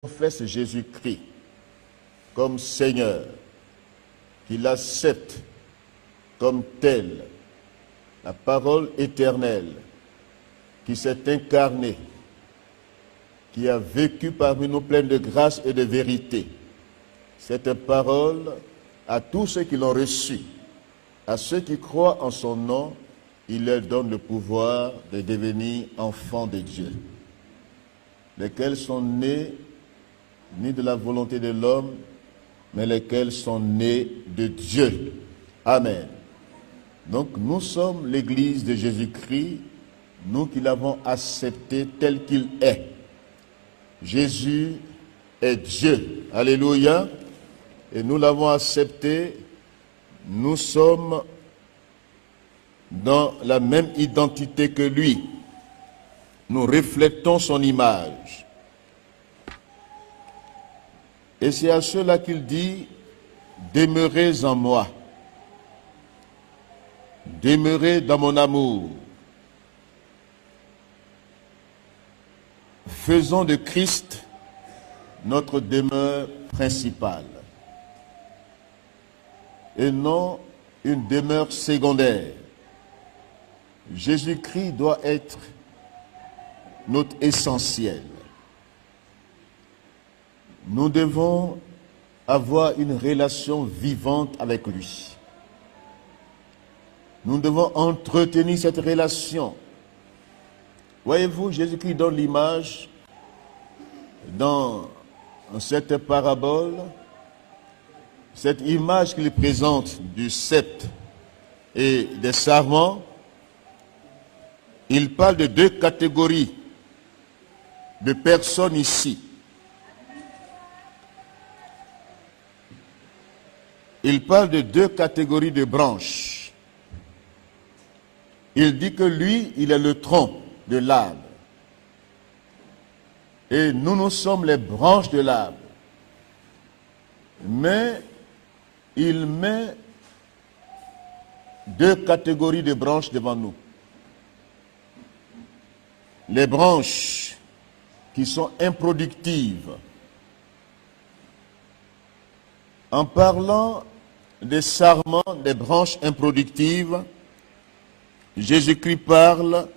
confesse Jésus-Christ comme Seigneur, qu'il accepte comme tel la parole éternelle qui s'est incarnée, qui a vécu parmi nous pleine de grâce et de vérité. Cette parole, à tous ceux qui l'ont reçue, à ceux qui croient en son nom, il leur donne le pouvoir de devenir enfants de Dieu, lesquels sont nés ni de la volonté de l'homme, mais lesquels sont nés de Dieu. Amen. Donc nous sommes l'Église de Jésus-Christ, nous qui l'avons accepté tel qu'il est. Jésus est Dieu. Alléluia. Et nous l'avons accepté. Nous sommes dans la même identité que lui. Nous reflétons son image. Et c'est à cela qu'il dit, demeurez en moi. Demeurez dans mon amour. Faisons de Christ notre demeure principale et non une demeure secondaire. Jésus-Christ doit être notre essentiel. Nous devons avoir une relation vivante avec lui. Nous devons entretenir cette relation. Voyez-vous, Jésus-Christ donne l'image dans cette parabole, cette image qu'il présente du sceptre et des sarments. Il parle de deux catégories de personnes ici. Il parle de deux catégories de branches. Il dit que lui, il est le tronc de l'arbre. Et nous, nous sommes les branches de l'arbre. Mais il met deux catégories de branches devant nous. Les branches qui sont improductives. En parlant des sarments, des branches improductives, Jésus-Christ parle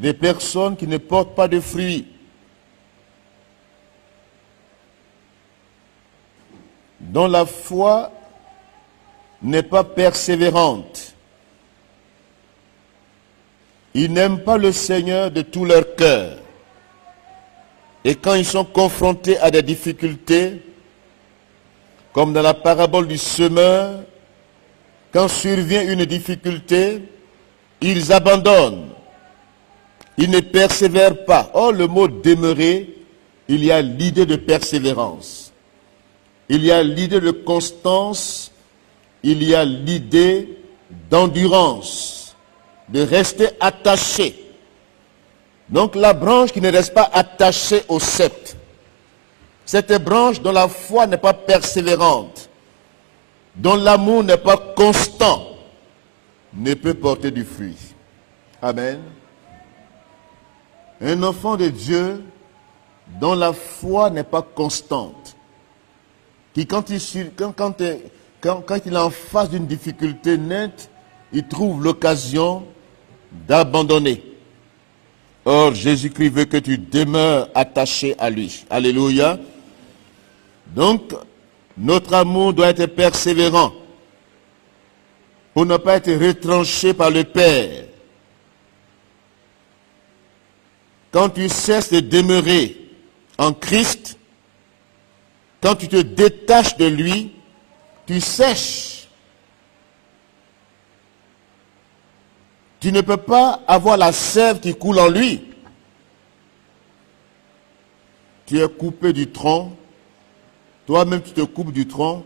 des personnes qui ne portent pas de fruits, dont la foi n'est pas persévérante. Ils n'aiment pas le Seigneur de tout leur cœur. Et quand ils sont confrontés à des difficultés, comme dans la parabole du semeur, quand survient une difficulté, ils abandonnent. Ils ne persévèrent pas. Or, le mot demeurer, il y a l'idée de persévérance. Il y a l'idée de constance. Il y a l'idée d'endurance, de rester attaché. Donc, la branche qui ne reste pas attachée au sceptre, cette branche dont la foi n'est pas persévérante, dont l'amour n'est pas constant, ne peut porter du fruit. Amen. Un enfant de Dieu dont la foi n'est pas constante, qui quand il est en face d'une difficulté nette, il trouve l'occasion d'abandonner. Or, Jésus-Christ veut que tu demeures attaché à lui. Alléluia. Donc, notre amour doit être persévérant pour ne pas être retranché par le Père. Quand tu cesses de demeurer en Christ, quand tu te détaches de lui, tu sèches. Tu ne peux pas avoir la sève qui coule en lui. Tu es coupé du tronc. Toi-même, tu te coupes du tronc.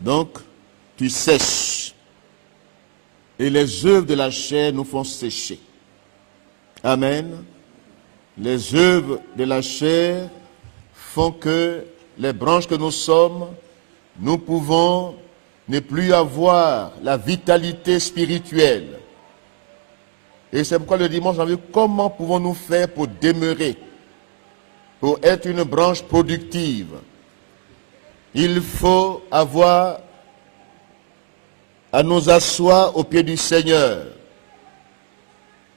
Donc, tu sèches. Et les œuvres de la chair nous font sécher. Amen. Les œuvres de la chair font que les branches que nous sommes, nous pouvons ne plus avoir la vitalité spirituelle. Et c'est pourquoi le dimanche, on a vu comment pouvons-nous faire pour demeurer pour être une branche productive, il faut avoir à nous asseoir au pied du Seigneur,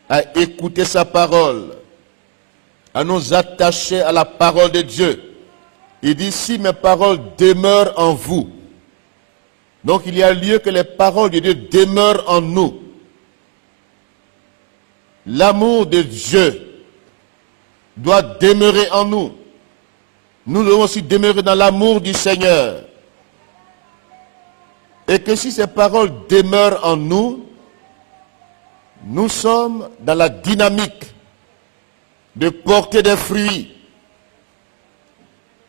à écouter sa parole, à nous attacher à la parole de Dieu. Il dit, si mes paroles demeurent en vous. Donc il y a lieu que les paroles de Dieu demeurent en nous. L'amour de Dieu doit demeurer en nous. Nous devons aussi demeurer dans l'amour du Seigneur. Et que si ces paroles demeurent en nous, nous sommes dans la dynamique de porter des fruits.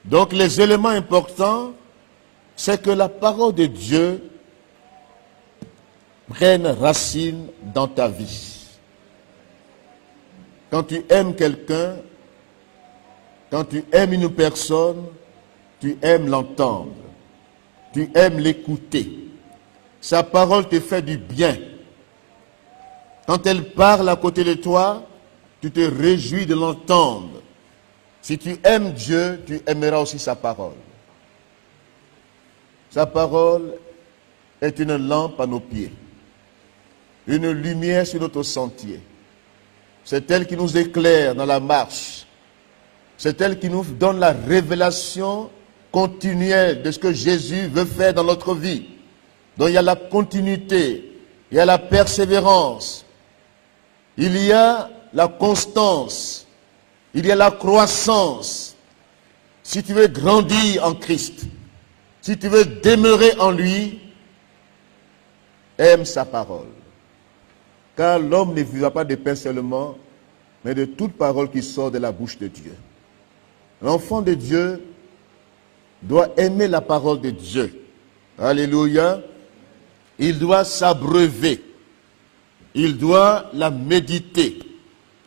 Donc les éléments importants, c'est que la parole de Dieu prenne racine dans ta vie. Quand tu aimes quelqu'un, quand tu aimes une personne, tu aimes l'entendre, tu aimes l'écouter. Sa parole te fait du bien. Quand elle parle à côté de toi, tu te réjouis de l'entendre. Si tu aimes Dieu, tu aimeras aussi sa parole. Sa parole est une lampe à nos pieds, une lumière sur notre sentier. C'est elle qui nous éclaire dans la marche. C'est elle qui nous donne la révélation continuelle de ce que Jésus veut faire dans notre vie. Donc il y a la continuité, il y a la persévérance, il y a la constance, il y a la croissance. Si tu veux grandir en Christ, si tu veux demeurer en lui, aime sa parole. Car l'homme ne vivra pas de pain seulement, mais de toute parole qui sort de la bouche de Dieu. L'enfant de Dieu doit aimer la parole de Dieu. Alléluia. Il doit s'abreuver. Il doit la méditer.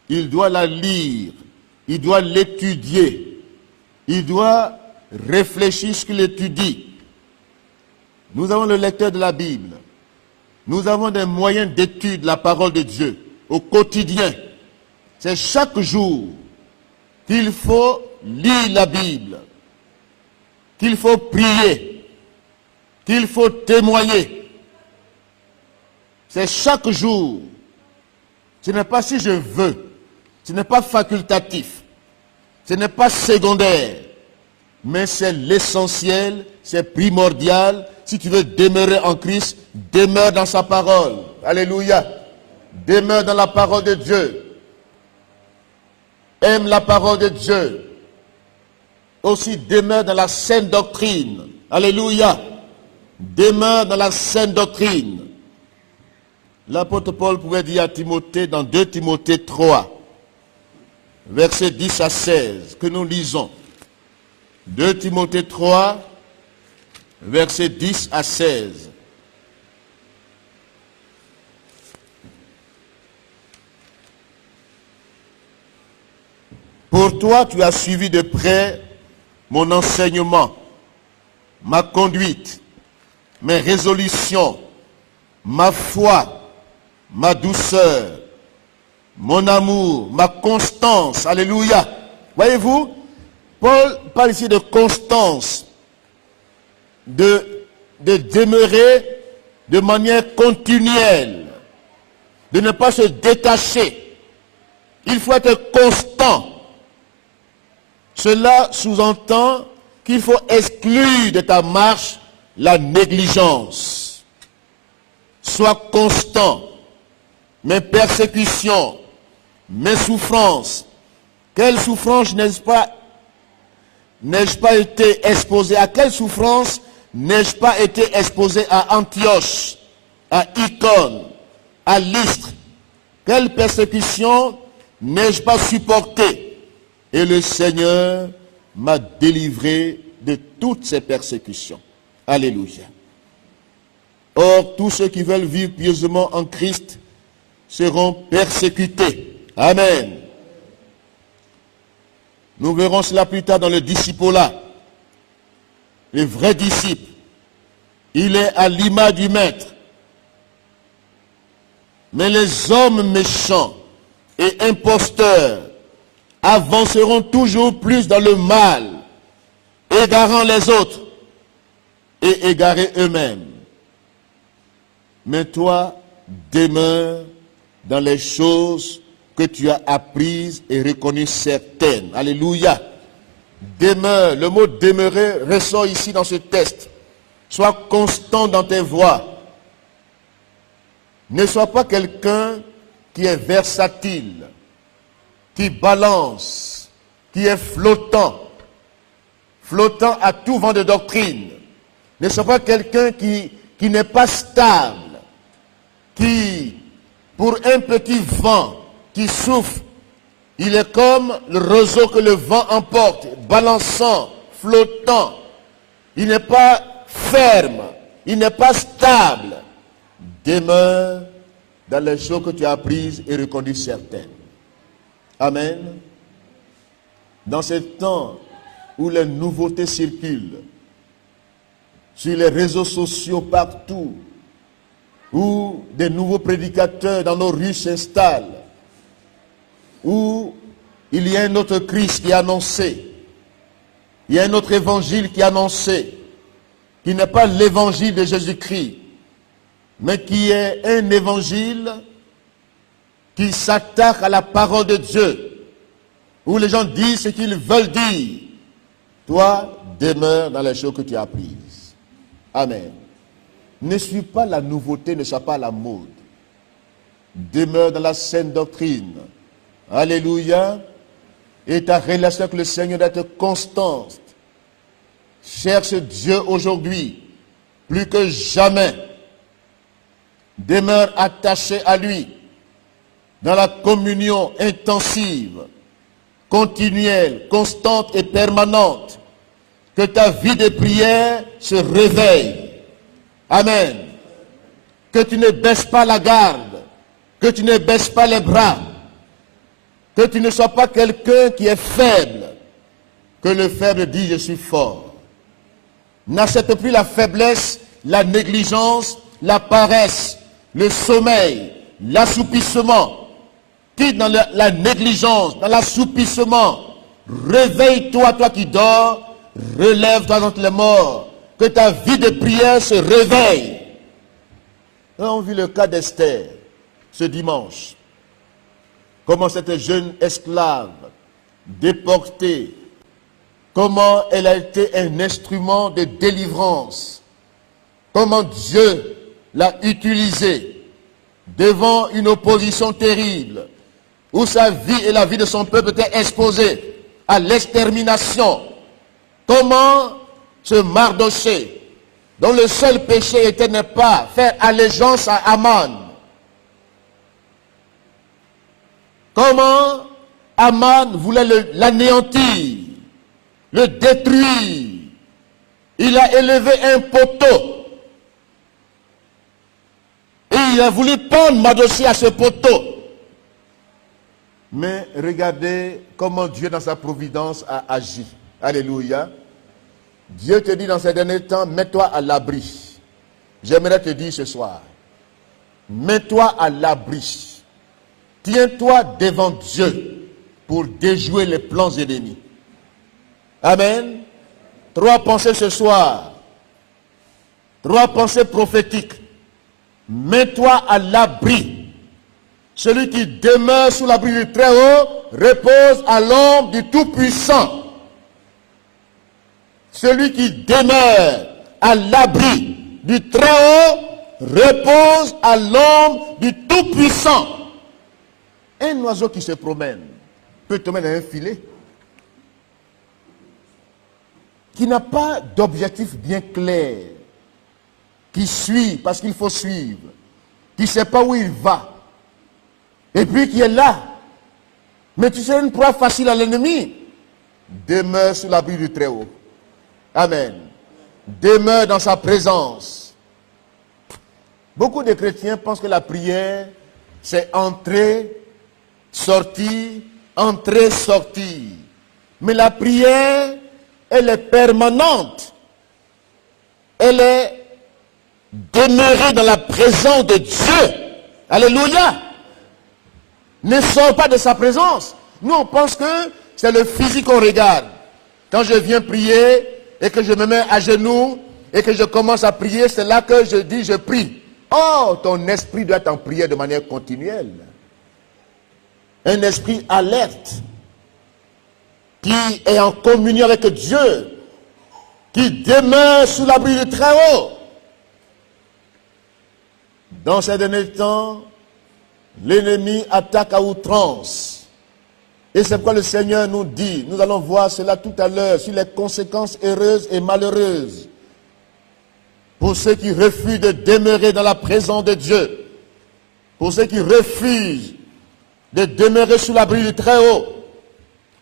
Il doit la lire. Il doit l'étudier. Il doit réfléchir ce qu'il étudie. Nous avons le lecteur de la Bible. Nous avons des moyens d'étude de la parole de Dieu au quotidien. C'est chaque jour qu'il faut lire la Bible, qu'il faut prier, qu'il faut témoigner. C'est chaque jour. Ce n'est pas si je veux. Ce n'est pas facultatif. Ce n'est pas secondaire. Mais c'est l'essentiel, c'est primordial. Si tu veux demeurer en Christ, demeure dans sa parole. Alléluia. Demeure dans la parole de Dieu. Aime la parole de Dieu. Aussi demeure dans la saine doctrine. Alléluia. Demeure dans la saine doctrine. L'apôtre Paul pouvait dire à Timothée dans 2 Timothée 3, versets 10 à 16, que nous lisons. 2 Timothée 3, versets 10 à 16. Pour toi, tu as suivi de près mon enseignement, ma conduite, mes résolutions, ma foi, ma douceur, mon amour, ma constance. Alléluia. Voyez-vous, Paul parle ici de constance, de demeurer de manière continuelle, de ne pas se détacher. Il faut être constant. Cela sous-entend qu'il faut exclure de ta marche la négligence. Sois constant. Mes persécutions, mes souffrances. Quelle souffrance n'ai-je pas été exposé? À quelle souffrance n'ai-je pas été exposé à Antioche, à Icône, à Lystre? Quelle persécution n'ai-je pas supporté? Et le Seigneur m'a délivré de toutes ces persécutions. Alléluia. Or, tous ceux qui veulent vivre pieusement en Christ seront persécutés. Amen. Nous verrons cela plus tard dans le discipolat. Le vrai disciple, il est à l'image du maître. Mais les hommes méchants et imposteurs avanceront toujours plus dans le mal, égarant les autres et égarés eux-mêmes. Mais toi, demeure dans les choses que tu as apprises et reconnues certaines. Alléluia. Demeure, le mot demeurer ressort ici dans ce texte. Sois constant dans tes voies. Ne sois pas quelqu'un qui est versatile, qui balance, qui est flottant à tout vent de doctrine. Ne sois pas quelqu'un qui n'est pas stable, qui, pour un petit vent qui souffle, il est comme le roseau que le vent emporte, balançant, flottant. Il n'est pas ferme, il n'est pas stable. Demeure dans les choses que tu as apprises et reconnues certaines. Amen. Dans ce temps où les nouveautés circulent, sur les réseaux sociaux partout, où des nouveaux prédicateurs dans nos rues s'installent, où il y a un autre Christ qui est annoncé, il y a un autre évangile qui est annoncé, qui n'est pas l'évangile de Jésus-Christ, mais qui est un évangile qui s'attaque à la parole de Dieu, où les gens disent ce qu'ils veulent dire. Toi, demeure dans les choses que tu as apprises. Amen. Ne suis pas la nouveauté, ne sois pas la mode. Demeure dans la saine doctrine. Alléluia. Et ta relation avec le Seigneur doit être constante. Cherche Dieu aujourd'hui, plus que jamais. Demeure attaché à lui, dans la communion intensive, continuelle, constante et permanente. Que ta vie de prière se réveille. Amen. Que tu ne baisses pas la garde, que tu ne baisses pas les bras, que tu ne sois pas quelqu'un qui est faible, que le faible dit je suis fort. N'accepte plus la faiblesse, la négligence, la paresse, le sommeil, l'assoupissement. Quitte dans la négligence, dans l'assoupissement. Réveille-toi, toi qui dors, relève-toi d'entre les morts. Que ta vie de prière se réveille. On vit le cas d'Esther ce dimanche. Comment cette jeune esclave déportée, comment elle a été un instrument de délivrance. Comment Dieu l'a utilisée devant une opposition terrible, où sa vie et la vie de son peuple étaient exposées à l'extermination. Comment ce Mardoché, dont le seul péché était de ne pas faire allégeance à Aman. Comment Aman voulait l'anéantir, le détruire. Il a élevé un poteau. Et il a voulu pendre Mardoché à ce poteau. Mais regardez comment Dieu dans sa providence a agi. Alléluia. Dieu te dit dans ces derniers temps, mets-toi à l'abri. J'aimerais te dire ce soir, mets-toi à l'abri. Tiens-toi devant Dieu pour déjouer les plans ennemis. Amen. 3 pensées ce soir. 3 pensées prophétiques. Mets-toi à l'abri. Celui qui demeure sous l'abri du Très-Haut repose à l'ombre du Tout-Puissant. Celui qui demeure à l'abri du Très-Haut repose à l'ombre du Tout-Puissant. Un oiseau qui se promène peut tomber dans un filet, qui n'a pas d'objectif bien clair, qui suit parce qu'il faut suivre, qui ne sait pas où il va, et puis qui est là. Mais tu serais une proie facile à l'ennemi. Demeure sous l'abri du Très-Haut. Amen. Demeure dans sa présence. Beaucoup de chrétiens pensent que la prière, c'est entrer, sortir, entrer, sortir. Mais la prière, elle est permanente. Elle est demeurée dans la présence de Dieu. Alléluia. Ne sors pas de sa présence. Nous, on pense que c'est le physique qu'on regarde. Quand je viens prier et que je me mets à genoux et que je commence à prier, c'est là que je dis je prie. Oh, ton esprit doit être en prière de manière continuelle. Un esprit alerte, qui est en communion avec Dieu, qui demeure sous l'abri du Très-Haut. Dans ces derniers temps, l'ennemi attaque à outrance. Et c'est pourquoi le Seigneur nous dit, nous allons voir cela tout à l'heure, sur les conséquences heureuses et malheureuses pour ceux qui refusent de demeurer dans la présence de Dieu, pour ceux qui refusent de demeurer sous l'abri du Très-Haut.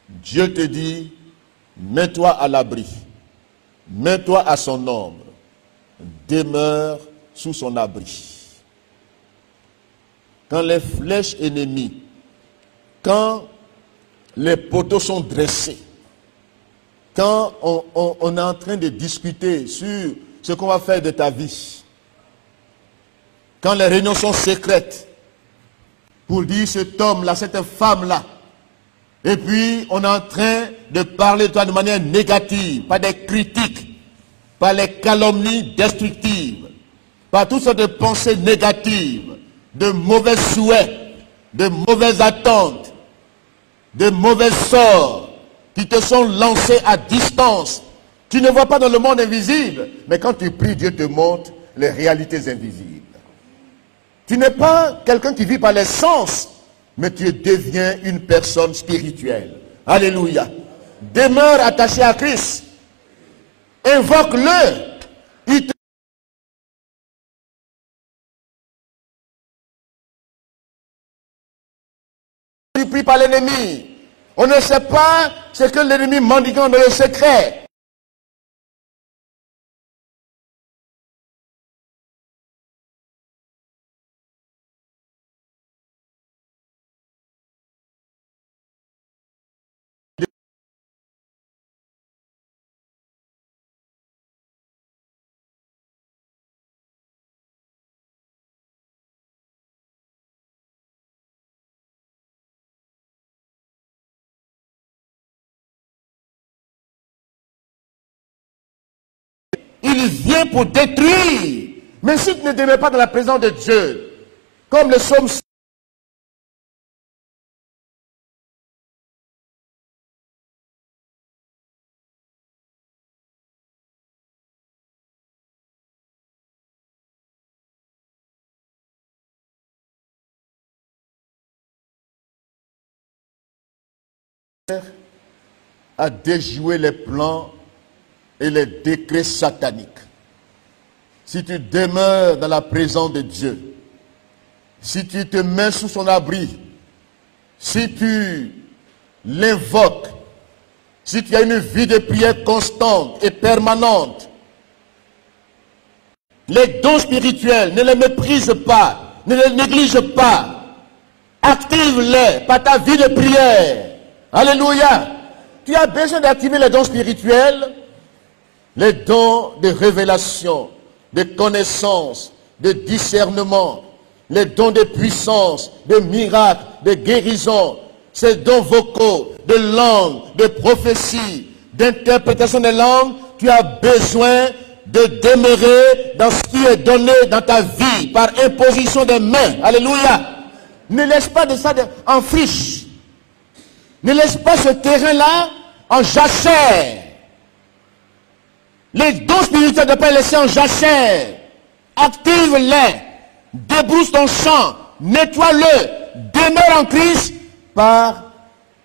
Dieu te dit, mets-toi à l'abri, mets-toi à son ombre, demeure sous son abri. Quand les flèches ennemies, quand les poteaux sont dressés, quand on est en train de discuter sur ce qu'on va faire de ta vie, quand les réunions sont secrètes, pour dire cet homme-là, cette femme-là, et puis on est en train de parler de toi de manière négative, par des critiques, par les calomnies destructives, par toutes sortes de pensées négatives, de mauvais souhaits, de mauvaises attentes, de mauvais sorts qui te sont lancés à distance. Tu ne vois pas dans le monde invisible, mais quand tu pries, Dieu te montre les réalités invisibles. Tu n'es pas quelqu'un qui vit par les sens, mais tu deviens une personne spirituelle. Alléluia. Demeure attaché à Christ. Invoque-le. Il te pris par l'ennemi. On ne sait pas ce que l'ennemi mendigue dans le secret. Il vient pour détruire. Mais si tu ne demeures pas dans la présence de Dieu, comme le psaume a déjoué les plans et les décrets sataniques. Si tu demeures dans la présence de Dieu, si tu te mets sous son abri, si tu l'invoques, si tu as une vie de prière constante et permanente, les dons spirituels, ne les méprise pas, ne les néglige pas. Active-les par ta vie de prière. Alléluia. Tu as besoin d'activer les dons spirituels, les dons de révélation, de connaissance, de discernement, les dons de puissance, de miracles, de guérison, ces dons vocaux, de langue, de prophétie, d'interprétation des langues. Tu as besoin de demeurer dans ce qui est donné dans ta vie par imposition des mains. Alléluia. Ne laisse pas de ça en friche. Ne laisse pas ce terrain-là en jachère. Les dons spirituels ne pas les laisser en jachère. Active-les. Débrousse ton champ. Nettoie-le. Demeure en Christ par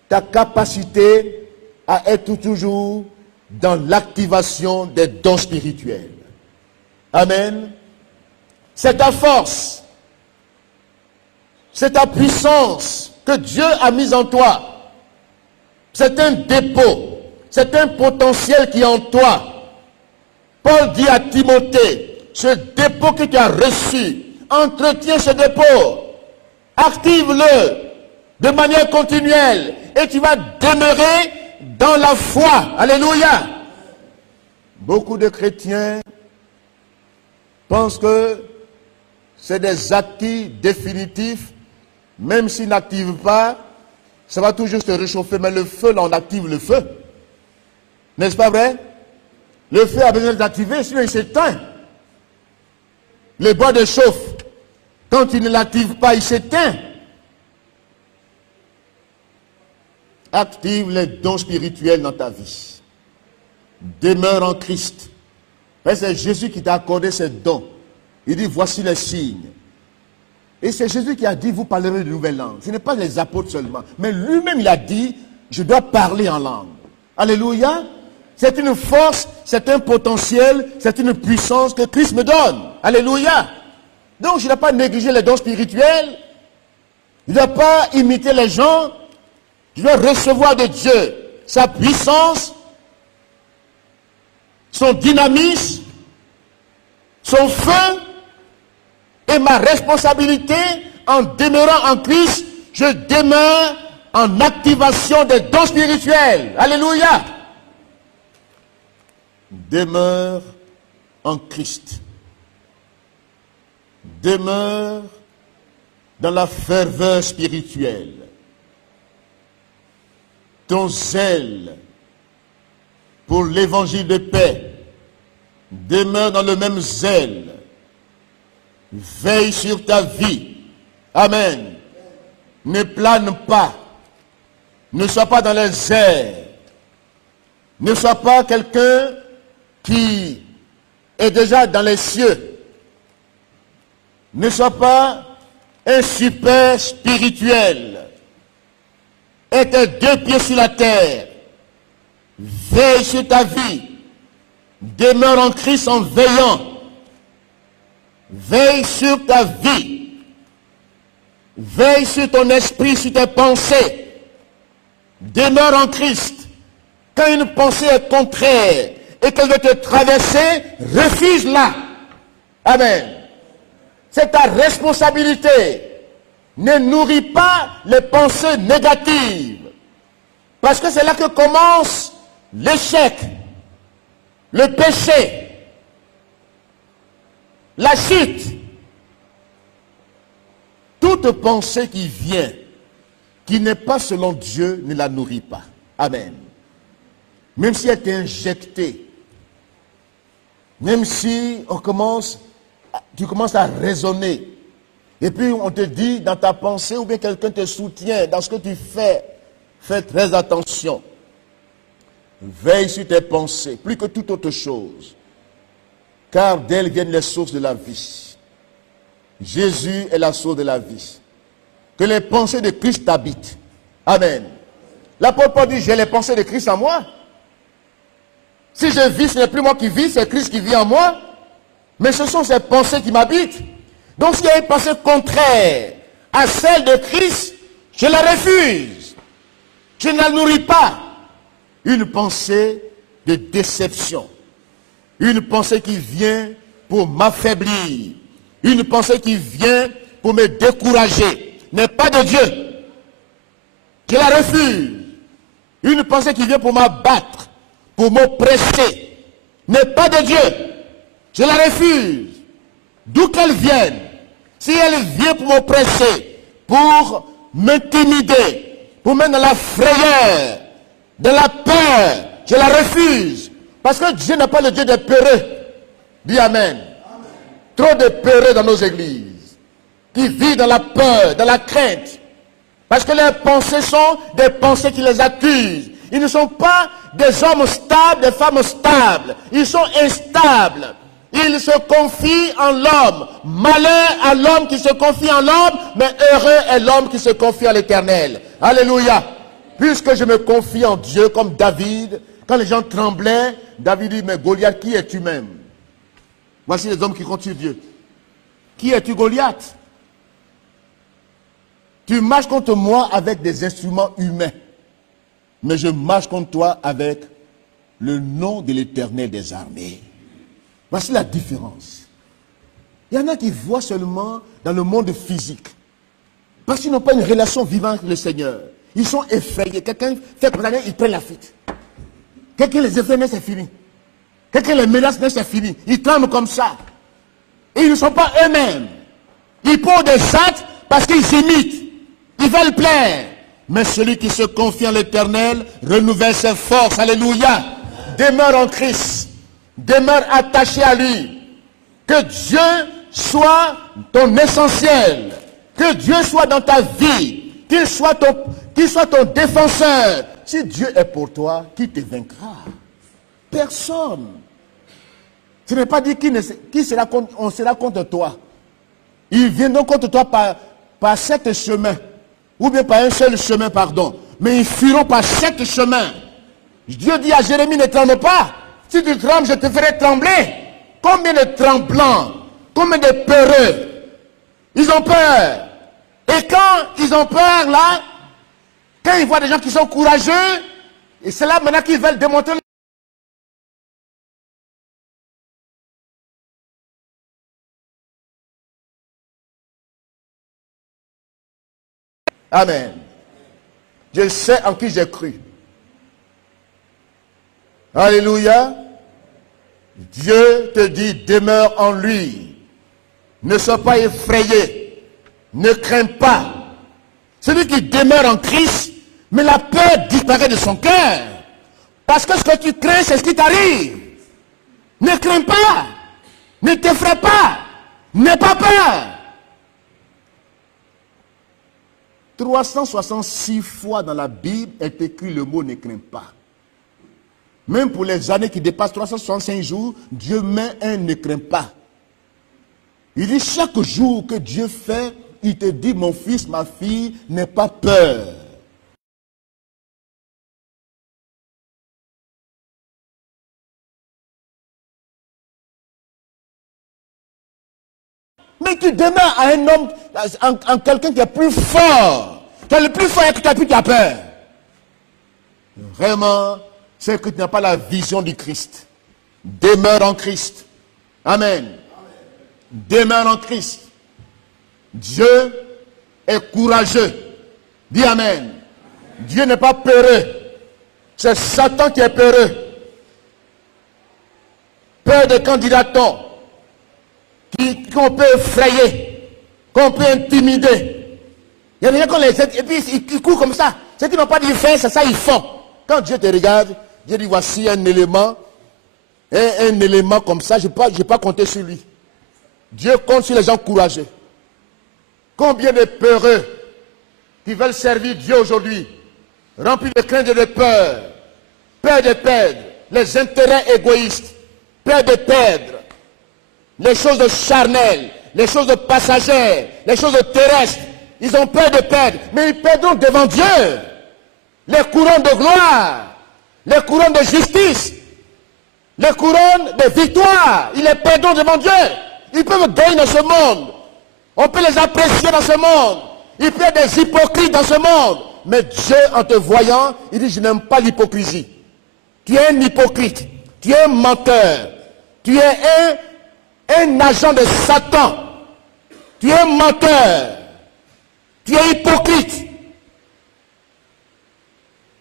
ta capacité à être toujours dans l'activation des dons spirituels. Amen. C'est ta force. C'est ta puissance que Dieu a mise en toi. C'est un dépôt. C'est un potentiel qui est en toi. Paul dit à Timothée, ce dépôt que tu as reçu, entretiens ce dépôt. Active-le de manière continuelle. Et tu vas demeurer dans la foi. Alléluia. Beaucoup de chrétiens pensent que c'est des acquis définitifs, même s'ils n'activent pas, ça va toujours se réchauffer, mais le feu, là, on active le feu. N'est-ce pas vrai? Le feu a besoin d'être activé, sinon il s'éteint. Le bois de chauffe, quand tu ne l'actives pas, il s'éteint. Active les dons spirituels dans ta vie. Demeure en Christ. C'est Jésus qui t'a accordé ces dons. Il dit, voici les signes. Et c'est Jésus qui a dit, vous parlerez de nouvelles langues. Ce n'est pas les apôtres seulement. Mais lui-même, il a dit, je dois parler en langue. Alléluia. C'est une force, c'est un potentiel, c'est une puissance que Christ me donne. Alléluia. Donc, je ne dois pas négliger les dons spirituels. Je ne dois pas imiter les gens. Je dois recevoir de Dieu sa puissance, son dynamisme, son feu et ma responsabilité en demeurant en Christ. Je demeure en activation des dons spirituels. Alléluia. Demeure en Christ. Demeure dans la ferveur spirituelle. Ton zèle pour l'évangile de paix demeure dans le même zèle. Veille sur ta vie. Amen. Ne plane pas. Ne sois pas dans les airs. Ne sois pas quelqu'un qui est déjà dans les cieux. Ne sois pas un super spirituel. Et tes deux pieds sur la terre. Veille sur ta vie. Demeure en Christ en veillant. Veille sur ta vie. Veille sur ton esprit, sur tes pensées. Demeure en Christ. Quand une pensée est contraire et qu'elle veut te traverser, refuse-la. Amen. C'est ta responsabilité. Ne nourris pas les pensées négatives. Parce que c'est là que commence l'échec, le péché, la chute. Toute pensée qui vient, qui n'est pas selon Dieu, ne la nourrit pas. Amen. Même si elle est injectée, même si tu commences à raisonner, et puis on te dit dans ta pensée, ou bien quelqu'un te soutient dans ce que tu fais, fais très attention. Veille sur tes pensées, plus que toute autre chose, car d'elles viennent les sources de la vie. Jésus est la source de la vie. Que les pensées de Christ t'habitent. Amen. L'apôtre Paul dit, j'ai les pensées de Christ en moi. Si je vis, ce n'est plus moi qui vis, c'est Christ qui vit en moi. Mais ce sont ces pensées qui m'habitent. Donc s'il y a une pensée contraire à celle de Christ, je la refuse. Je ne la nourris pas. Une pensée de déception. Une pensée qui vient pour m'affaiblir. Une pensée qui vient pour me décourager. N'est pas de Dieu. Je la refuse. Une pensée qui vient pour m'abattre, pour m'oppresser, n'est pas de Dieu. Je la refuse. D'où qu'elle vienne. Si elle vient pour m'oppresser, pour m'intimider, pour mettre dans la frayeur, dans la peur, je la refuse. Parce que Dieu n'est pas le Dieu des peureux. Dis Amen. Trop de peureux dans nos églises, qui vivent dans la peur, dans la crainte. Parce que leurs pensées sont des pensées qui les accusent. Ils ne sont pas des hommes stables, des femmes stables. Ils sont instables. Ils se confient en l'homme. Malheur à l'homme qui se confie en l'homme, mais heureux est l'homme qui se confie en l'Éternel. Alléluia. Puisque je me confie en Dieu comme David, quand les gens tremblaient, David dit, mais Goliath, qui es-tu même? Voici les hommes qui comptent sur Dieu. Qui es-tu, Goliath? Tu marches contre moi avec des instruments humains, mais je marche contre toi avec le nom de l'Éternel des armées. Voici la différence. Il y en a qui voient seulement dans le monde physique, parce qu'ils n'ont pas une relation vivante avec le Seigneur. Ils sont effrayés. Quelqu'un fait comme ça, ils prennent la fuite. Quelqu'un les effraie, mais c'est fini. Quelqu'un les menace, mais c'est fini. Ils tremblent comme ça. Et ils ne sont pas eux-mêmes. Ils posent des actes parce qu'ils imitent. Ils veulent plaire. Mais celui qui se confie en l'Éternel renouvelle ses forces. Alléluia. Demeure en Christ. Demeure attaché à lui. Que Dieu soit ton essentiel. Que Dieu soit dans ta vie. Qu'il soit ton défenseur. Si Dieu est pour toi, qui te vaincra? Personne. Ce n'est pas dit on sera contre toi. Ils viendront contre toi par 7 chemins. Ou bien par un seul chemin, pardon. Mais ils fuiront par 7 chemins. Dieu dit à Jérémie, ne tremble pas. Si tu trembles, je te ferai trembler. Combien de tremblants, combien de peureux. Ils ont peur. Et quand ils ont peur, là, quand ils voient des gens qui sont courageux, et c'est là maintenant qu'ils veulent démontrer. Amen. Je sais en qui j'ai cru. Alléluia. Dieu te dit, demeure en lui. Ne sois pas effrayé. Ne crains pas. Celui qui demeure en Christ, mais la peur disparaît de son cœur. Parce que ce que tu crains, c'est ce qui t'arrive. Ne crains pas. Ne t'effraie pas. N'aie pas peur. 366 fois dans la Bible est écrit le mot ne crains pas. Même pour les années qui dépassent 365 jours, Dieu met un ne crains pas. Il dit chaque jour que Dieu fait, il te dit mon fils, ma fille, n'aie pas peur. Mais tu demeures à un homme, en quelqu'un qui est plus fort. Tu es le plus fort et que tu as plus ta peur. Vraiment, c'est que tu n'as pas la vision du Christ. Demeure en Christ. Amen. Demeure en Christ. Dieu est courageux. Dis Amen. Dieu n'est pas peureux. C'est Satan qui est peureux. Peur de candidaton. Qu'on peut effrayer, qu'on peut intimider. Il y a des gens qu'on les aide et puis ils courent comme ça. Ceux qui n'ont pas dit faire, c'est ça ils font. Quand Dieu te regarde, Dieu dit voici un élément comme ça, je n'ai pas compté sur lui. Dieu compte sur les gens courageux. Combien de peureux qui veulent servir Dieu aujourd'hui, remplis de crainte et de peur, peur de perdre, les intérêts égoïstes, peur de perdre. Les choses de charnelles, les choses de passagères, les choses de terrestres, ils ont peur de perdre, mais ils perdront devant Dieu. Les couronnes de gloire, les couronnes de justice, les couronnes de victoire, ils les perdront devant Dieu. Ils peuvent gagner dans ce monde. On peut les apprécier dans ce monde. Il peut y avoir des hypocrites dans ce monde. Mais Dieu, en te voyant, il dit, je n'aime pas l'hypocrisie. Tu es un hypocrite, tu es un menteur, tu es un agent de Satan. Tu es un menteur. Tu es hypocrite.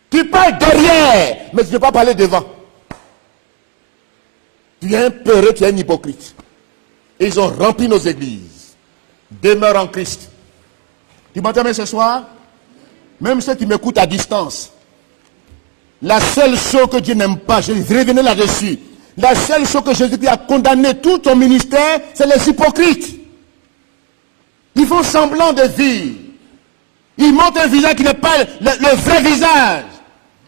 Tu parles derrière, mais tu ne peux pas parler devant. Tu es un peureux, tu es un hypocrite. Et ils ont rempli nos églises. Demeure en Christ. Tu m'entends bien ce soir? Même ceux qui m'écoutent à distance. La seule chose que Dieu n'aime pas, je reviens là-dessus. La seule chose que Jésus-Christ a condamné tout ton ministère, c'est les hypocrites. Ils font semblant de vivre. Ils montrent un visage qui n'est pas le vrai visage.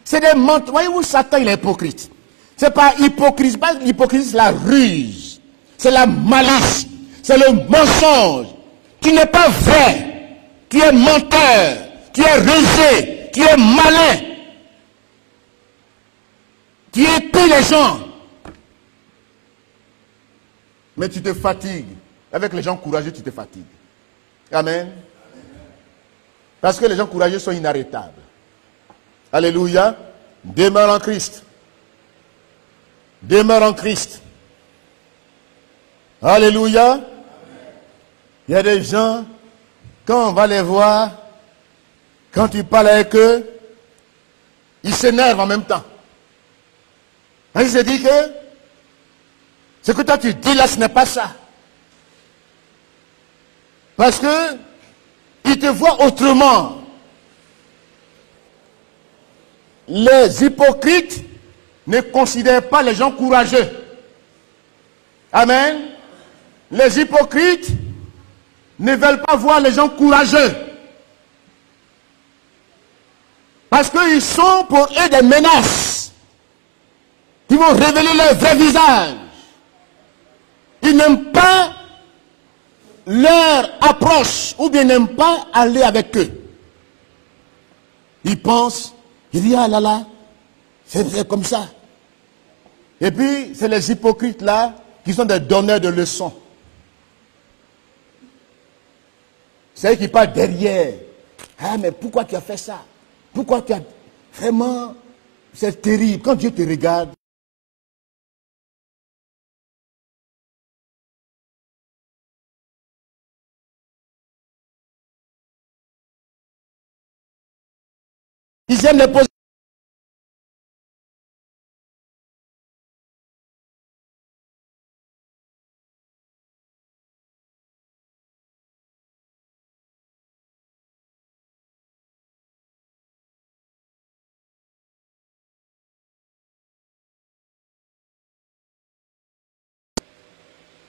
C'est des menteurs. Voyez-vous, Satan, il est hypocrite. C'est pas hypocrisie. L'hypocrisie, c'est la ruse. C'est la malice. C'est le mensonge. Tu n'es pas vrai. Tu es menteur. Tu es rusé. Tu es malin. Tu épais les gens. Mais tu te fatigues. Avec les gens courageux, tu te fatigues. Amen. Parce que les gens courageux sont inarrêtables. Alléluia. Demeure en Christ. Demeure en Christ. Alléluia. Il y a des gens, quand on va les voir, quand tu parles avec eux, ils s'énervent en même temps. Ils se disent que ce que toi tu dis là, ce n'est pas ça. Parce que ils te voient autrement. les hypocrites ne considèrent pas les gens courageux. Amen. Les hypocrites ne veulent pas voir les gens courageux. Parce qu'ils sont pour eux des menaces qui vont révéler leur vrai visage. Ils n'aiment pas leur approche ou bien n'aiment pas aller avec eux. Ils pensent, ils disent, ah là là, c'est comme ça. Et puis, c'est les hypocrites là qui sont des donneurs de leçons. C'est eux qui parlent derrière. Ah, mais pourquoi tu as fait ça? Pourquoi tu as... Vraiment, c'est terrible. Quand Dieu te regarde, ils aiment les poser.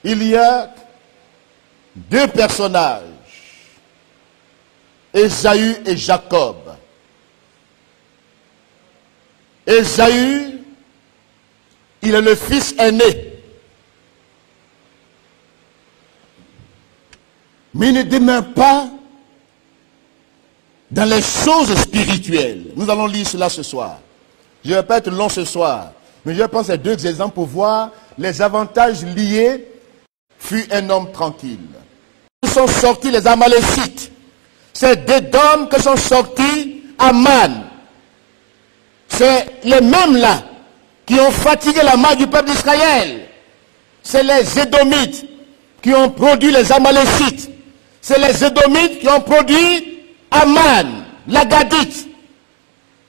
Il y a deux personnages, Ésaü et Jacob. Ésaü, il est le fils aîné. Mais il ne demeure pas dans les choses spirituelles. Nous allons lire cela ce soir. Je ne vais pas être long ce soir, mais je vais prendre ces deux exemples pour voir les avantages liés. Fut un homme tranquille. Ils sont sortis les Amalécites. C'est d'Édom que sont sortis Aman. C'est les mêmes là qui ont fatigué la main du peuple d'Israël. C'est les Édomites qui ont produit les Amalécites. C'est les Édomites qui ont produit Aman, l'Agadite.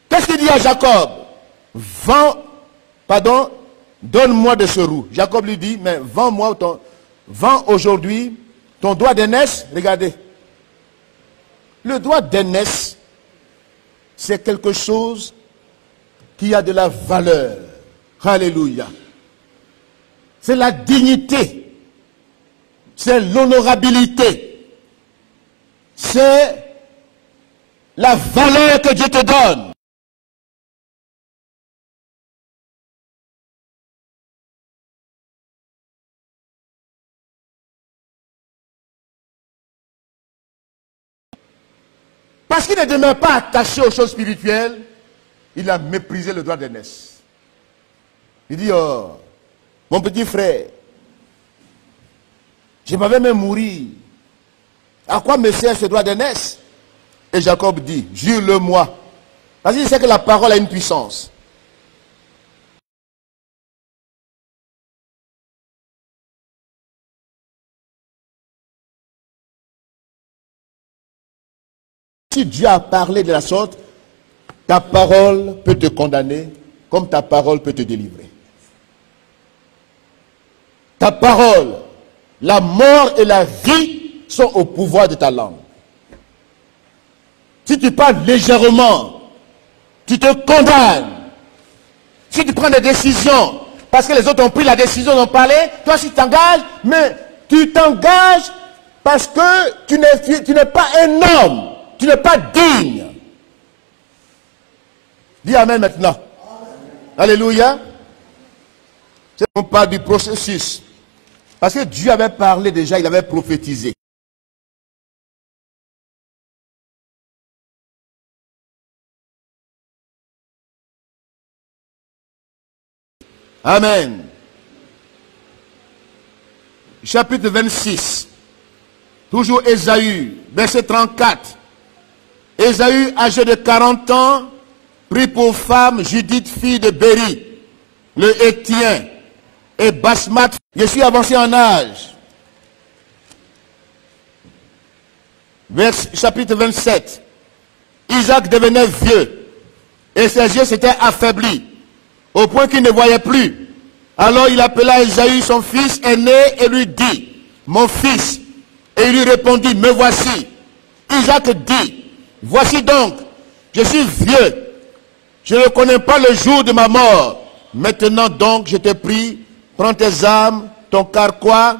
Qu'est-ce qu'il dit à Jacob? Donne-moi de ce roux. Jacob lui dit, mais vends aujourd'hui ton droit d'aînesse. Regardez. Le droit d'aînesse, c'est quelque chose qui a de la valeur. Alléluia. C'est la dignité. C'est l'honorabilité. C'est la valeur que Dieu te donne. Parce qu'il ne demeure pas attaché aux choses spirituelles, il a méprisé le droit d'aînesse. Il dit, oh, mon petit frère, je m'avais même mouru. À quoi me sert ce droit d'aînesse? Et Jacob dit, jure-le-moi. Parce qu'il sait que la parole a une puissance. Si Dieu a parlé de la sorte, ta parole peut te condamner comme ta parole peut te délivrer. Ta parole, la mort et la vie sont au pouvoir de ta langue. Si tu parles légèrement, tu te condamnes. Si tu prends des décisions, parce que les autres ont pris la décision d'en parler, toi si tu t'engages, mais tu t'engages parce que tu n'es pas un homme. Tu n'es pas digne. Dis amen maintenant. Amen. Alléluia. On parle du processus. Parce que Dieu avait parlé déjà, il avait prophétisé. Amen. Chapitre 26. Toujours Ésaü, verset 34. Ésaü, âgé de 40 ans, prit pour femme Judith, fille de Béri, le Héthien, et Basmat. Je suis avancé en âge. Chapitre 27. Isaac devenait vieux, et ses yeux s'étaient affaiblis, au point qu'il ne voyait plus. Alors il appela Ésaü, son fils aîné, et lui dit, mon fils. Et il lui répondit, me voici. Isaac dit, voici donc, je suis vieux, Je ne connais pas le jour de ma mort. Maintenant donc, je te prie, prends tes armes, ton carquois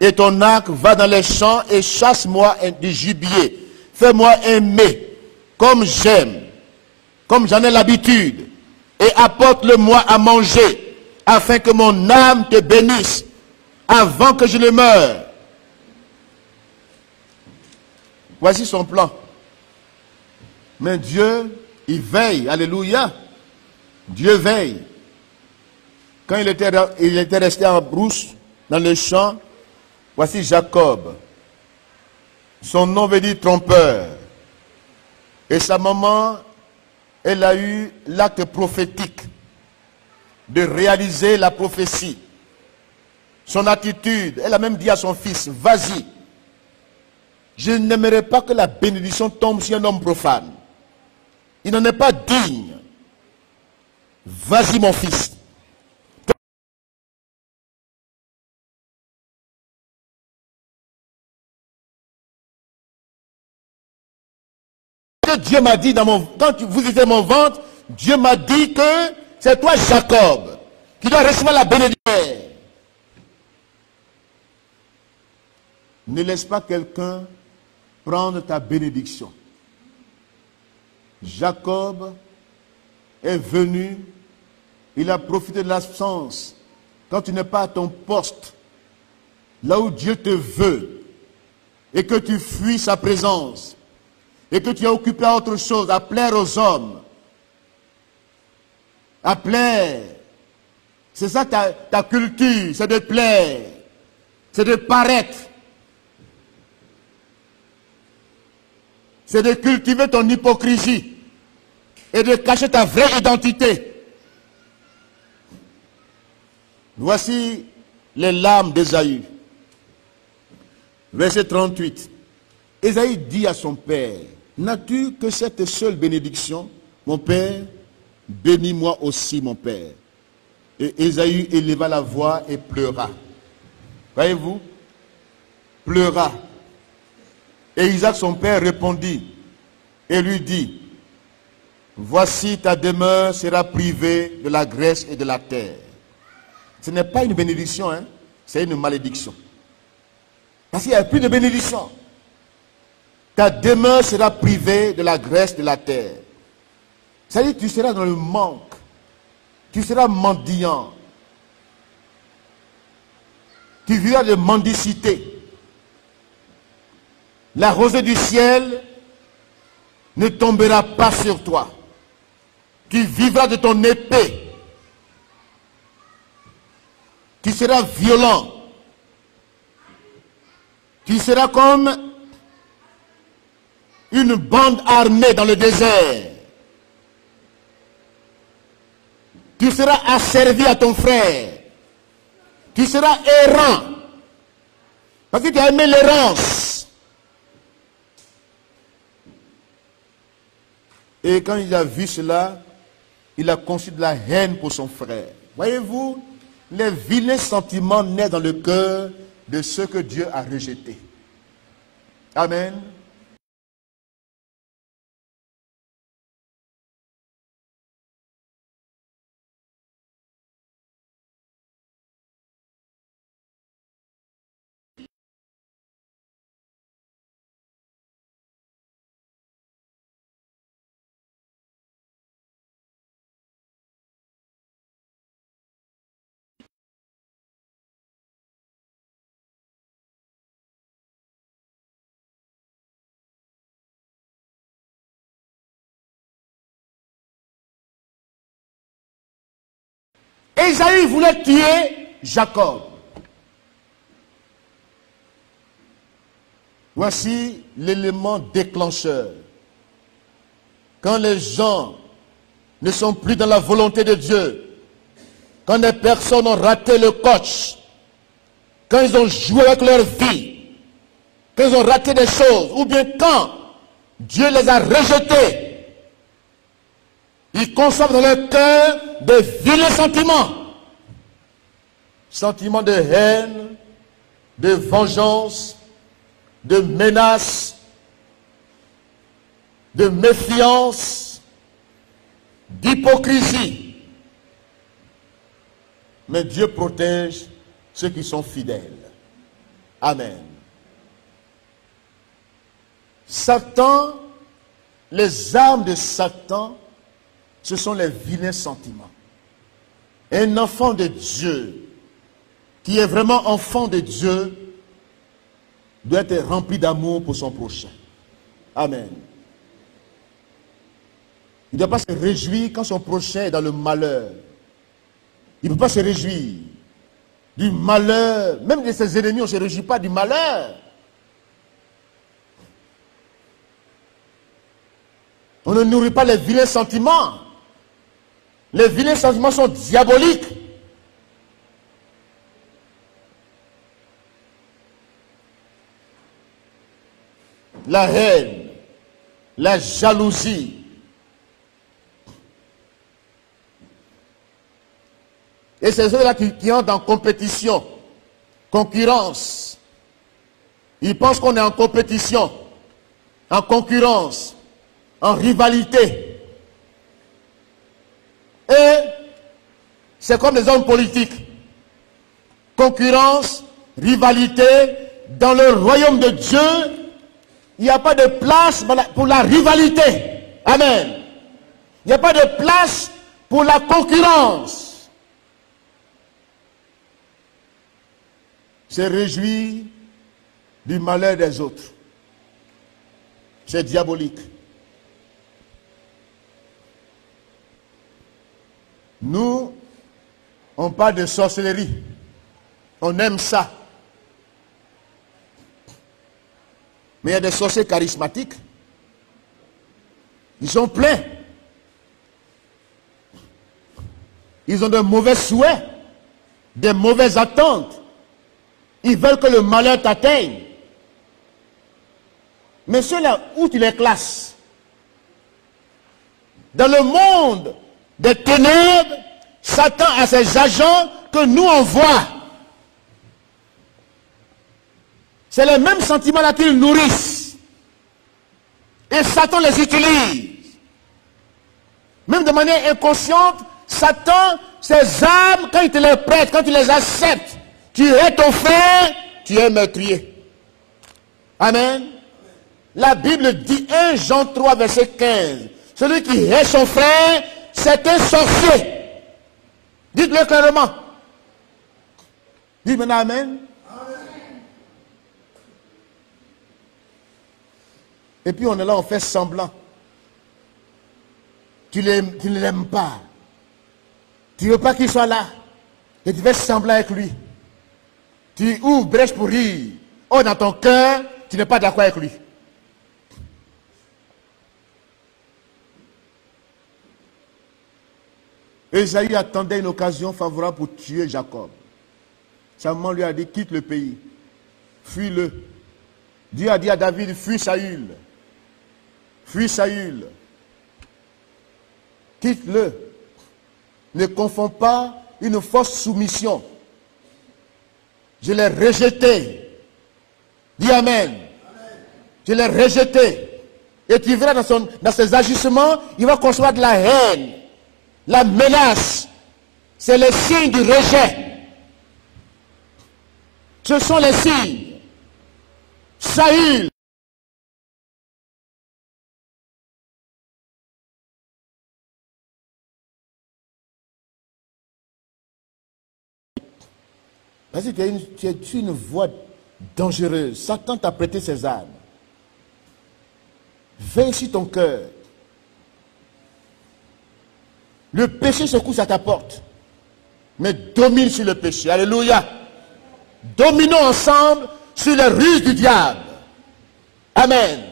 et ton arc, va dans les champs et chasse-moi du gibier. Fais-moi aimer comme j'aime, comme j'en ai l'habitude, et apporte-le-moi à manger, afin que mon âme te bénisse avant que je ne meure. Voici son plan. Mais Dieu, il veille, alléluia. Dieu veille. Quand il était resté en brousse, dans le champ, voici Jacob. Son nom veut dire trompeur. Et sa maman, elle a eu l'acte prophétique de réaliser la prophétie. Son attitude, elle a même dit à son fils, vas-y. Je n'aimerais pas que la bénédiction tombe sur un homme profane. Il n'en est pas digne. Vas-y mon fils. Dieu m'a dit, quand vous étiez mon ventre, Dieu m'a dit que c'est toi Jacob qui dois recevoir la bénédiction. Ne laisse pas quelqu'un prendre ta bénédiction. Jacob est venu, il a profité de l'absence. Quand tu n'es pas à ton poste, là où Dieu te veut, et que tu fuis sa présence, et que tu es occupé à autre chose, à plaire aux hommes, à plaire. C'est ça ta culture, c'est de plaire, c'est de paraître. C'est de cultiver ton hypocrisie et de cacher ta vraie identité. Voici les larmes d'Ésaü. Verset 38. Ésaü dit à son père, n'as-tu que cette seule bénédiction, mon père? Bénis-moi aussi, mon père. Et Ésaü éleva la voix et pleura. Voyez-vous? Pleura. Et Isaac, son père, répondit et lui dit, voici ta demeure sera privée de la graisse et de la terre. Ce n'est pas une bénédiction, hein? C'est une malédiction. Parce qu'il n'y a plus de bénédiction. Ta demeure sera privée de la graisse de la terre. C'est-à-dire que tu seras dans le manque. Tu seras mendiant. Tu vivras de mendicité. La rosée du ciel ne tombera pas sur toi. Tu vivras de ton épée. Tu seras violent. Tu seras comme une bande armée dans le désert. Tu seras asservi à ton frère. Tu seras errant. Parce que tu as aimé l'errance. Et quand il a vu cela, il a conçu de la haine pour son frère. Voyez-vous, les vilains sentiments naissent dans le cœur de ceux que Dieu a rejetés. Amen. Ésaü voulait tuer Jacob. Voici l'élément déclencheur. Quand les gens ne sont plus dans la volonté de Dieu, quand des personnes ont raté le coach, quand ils ont joué avec leur vie, quand ils ont raté des choses, ou bien quand Dieu les a rejetés, ils conçoivent dans leur cœur de vilains sentiments. Sentiments de haine, de vengeance, de menace, de méfiance. d'hypocrisie. Mais Dieu protège ceux qui sont fidèles. Amen. Satan, les armes de Satan, ce sont les vilains sentiments. Un enfant de Dieu, qui est vraiment enfant de Dieu, doit être rempli d'amour pour son prochain. Amen. Il ne doit pas se réjouir quand son prochain est dans le malheur. Il ne peut pas se réjouir du malheur. Même de ses ennemis, on ne se réjouit pas du malheur. On ne nourrit pas les vilains sentiments. Les vilains sentiments sont diaboliques. La haine, la jalousie. Et c'est ceux-là qui entrent en compétition, concurrence. Ils pensent qu'on est en compétition, en concurrence, en rivalité. Et c'est comme les hommes politiques. Concurrence, rivalité. Dans le royaume de Dieu, il n'y a pas de place pour la rivalité. Amen. Il n'y a pas de place pour la concurrence. Se réjouir du malheur des autres. C'est diabolique. Nous, on parle de sorcellerie. On aime ça. Mais il y a des sorciers charismatiques. Ils sont pleins. Ils ont de mauvais souhaits, des mauvaises attentes. Ils veulent que le malheur t'atteigne. Mais ceux-là, où tu les classes? Dans le monde des ténèbres, Satan a ses agents que nous on voit. C'est les mêmes sentiments-là qu'ils nourrissent. Et Satan les utilise. Même de manière inconsciente, Satan, ses âmes, quand il te les prête, quand tu les acceptes, tu es ton frère, tu es meurtrier. Amen. La Bible dit 1 Jean 3, verset 15. Celui qui est son frère, c'est un sorcier. Dites-le clairement. Dites maintenant Amen. Et puis on est là, on fait semblant. Tu ne l'aimes pas. Tu ne veux pas qu'il soit là. Et tu fais semblant avec lui. Tu ouvres brèche pour rire. Oh, dans ton cœur, tu n'es pas d'accord avec lui. Ésaïe attendait une occasion favorable pour tuer Jacob. Sa maman lui a dit, quitte le pays. Fuis-le. Dieu a dit à David, fuis Saül. Fuis Saül. Quitte-le. Ne confonds pas une fausse soumission. Je l'ai rejeté. Dis Amen. Je l'ai rejeté. Et tu verras dans ses agissements, il va concevoir de la haine, la menace. C'est le signe du rejet. Ce sont les signes. Saül. Parce que tu es une voie dangereuse. Satan t'a prêté ses armes. Veille sur ton cœur. Le péché se couche à ta porte. Mais domine sur le péché. Alléluia. Dominons ensemble sur les ruses du diable. Amen.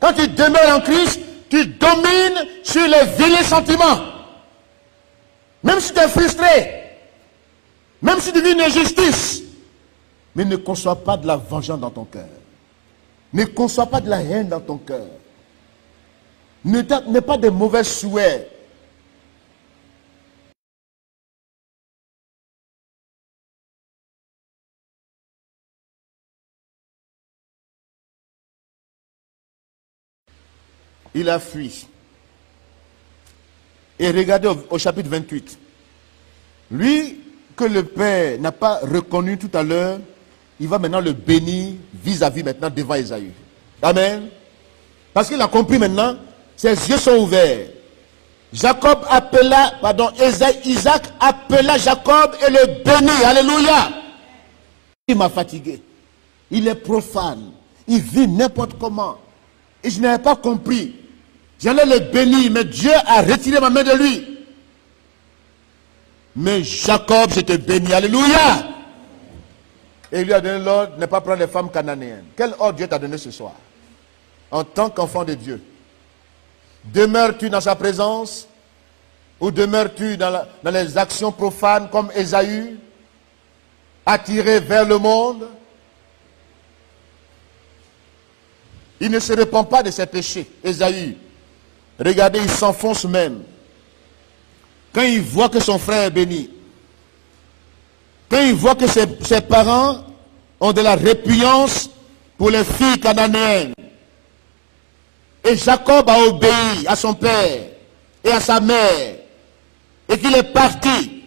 Quand tu demeures en Christ, tu domines sur les vilains sentiments. Même si tu es frustré. Même si tu vis une injustice, mais ne conçois pas de la vengeance dans ton cœur. Ne conçois pas de la haine dans ton cœur. N'aie pas de mauvais souhaits. Il a fui. Et regardez au chapitre 28. Lui, que le Père n'a pas reconnu tout à l'heure, il va maintenant le bénir vis-à-vis maintenant devant Ésaü. Amen. Parce qu'il a compris maintenant, ses yeux sont ouverts. Isaac appela Jacob et le bénit. Alléluia. Il m'a fatigué. Il est profane. Il vit n'importe comment. Et je n'avais pas compris. J'allais le bénir, mais Dieu a retiré ma main de lui. Mais Jacob, je te bénis. Alléluia. Et il lui a donné l'ordre de ne pas prendre les femmes cananéennes. Quel ordre Dieu t'a donné ce soir? En tant qu'enfant de Dieu. Demeures-tu dans sa présence? Ou demeures-tu dans les actions profanes comme Ésaü, attiré vers le monde? Il ne se repent pas de ses péchés, Ésaü. Regardez, il s'enfonce même. Quand il voit que son frère est béni, quand il voit que ses parents ont de la répugnance pour les filles cananéennes, et Jacob a obéi à son père et à sa mère, et qu'il est parti,